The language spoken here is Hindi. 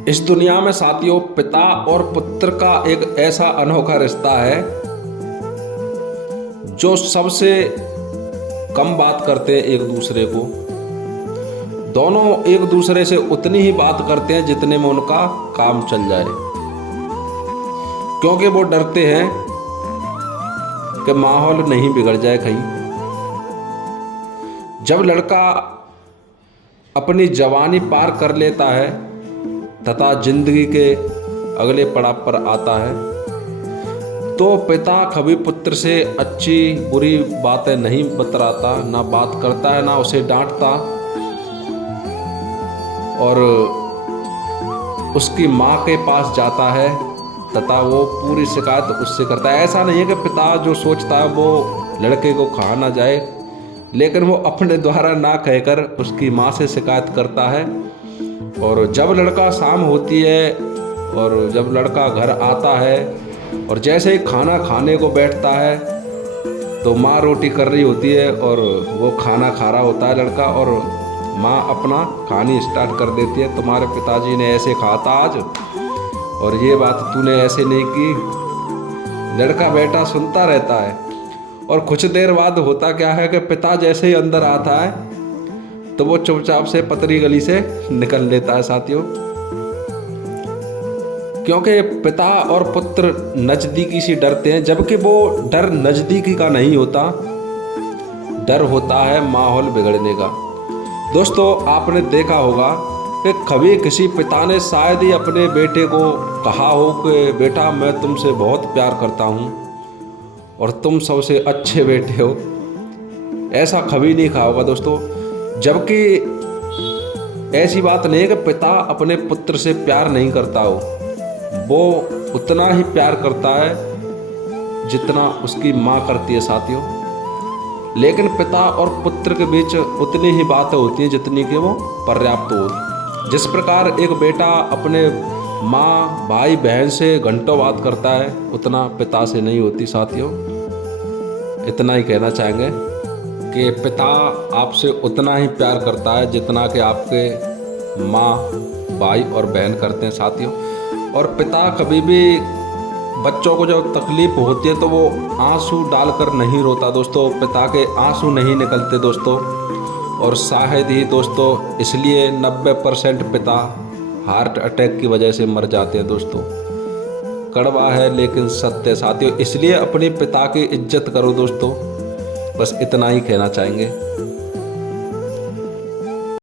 इस दुनिया में साथियों, पिता और पुत्र का एक ऐसा अनोखा रिश्ता है जो सबसे कम बात करते हैं एक दूसरे को। दोनों एक दूसरे से उतनी ही बात करते हैं जितने में उनका काम चल जाए, क्योंकि वो डरते हैं कि माहौल नहीं बिगड़ जाए कहीं। जब लड़का अपनी जवानी पार कर लेता है तथा जिंदगी के अगले पड़ाव पर आता है, तो पिता कभी पुत्र से अच्छी बुरी बातें नहीं बतलाता, ना बात करता है, ना उसे डांटता, और उसकी माँ के पास जाता है तथा वो पूरी शिकायत उससे करता है। ऐसा नहीं है कि पिता जो सोचता है वो लड़के को कहा ना जाए, लेकिन वो अपने द्वारा ना कहकर उसकी माँ से शिकायत करता है। और जब लड़का शाम होती है और जब लड़का घर आता है और जैसे ही खाना खाने को बैठता है तो माँ रोटी कर रही होती है और वो खाना खा रहा होता है लड़का, और माँ अपना कहानी स्टार्ट कर देती है, तुम्हारे पिताजी ने ऐसे कहा था आज और ये बात तूने ऐसे नहीं की। लड़का बेटा सुनता रहता है और कुछ देर बाद होता क्या है कि पिता जैसे ही अंदर आता है तो वो चुपचाप से पतली गली से निकल लेता है साथियों, क्योंकि पिता और पुत्र नज़दीकी से डरते हैं, जबकि वो डर नज़दीकी का नहीं होता, डर होता है माहौल बिगड़ने का। दोस्तों, आपने देखा होगा कि कभी किसी पिता ने शायद ही अपने बेटे को कहा हो कि बेटा मैं तुमसे बहुत प्यार करता हूँ और तुम सबसे अच्छे बेटे हो। ऐसा कभी नहीं कहा होगा दोस्तों। जबकि ऐसी बात नहीं है कि पिता अपने पुत्र से प्यार नहीं करता हो, वो उतना ही प्यार करता है जितना उसकी माँ करती है साथियों। लेकिन पिता और पुत्र के बीच उतनी ही बातें होती हैं जितनी कि वो पर्याप्त हो। जिस प्रकार एक बेटा अपने माँ भाई बहन से घंटों बात करता है, उतना पिता से नहीं होती साथियों। इतना ही कहना चाहेंगे कि पिता आपसे उतना ही प्यार करता है जितना कि आपके माँ भाई और बहन करते हैं साथियों। और पिता कभी भी बच्चों को जब तकलीफ होती है तो वो आंसू डालकर नहीं रोता दोस्तों, पिता के आंसू नहीं निकलते दोस्तों। और शायद ही दोस्तों इसलिए 90% पिता हार्ट अटैक की वजह से मर जाते हैं दोस्तों। कड़वा है लेकिन सत्य साथियों, इसलिए अपने पिता की इज्जत करो दोस्तों। बस इतना ही कहना चाहेंगे।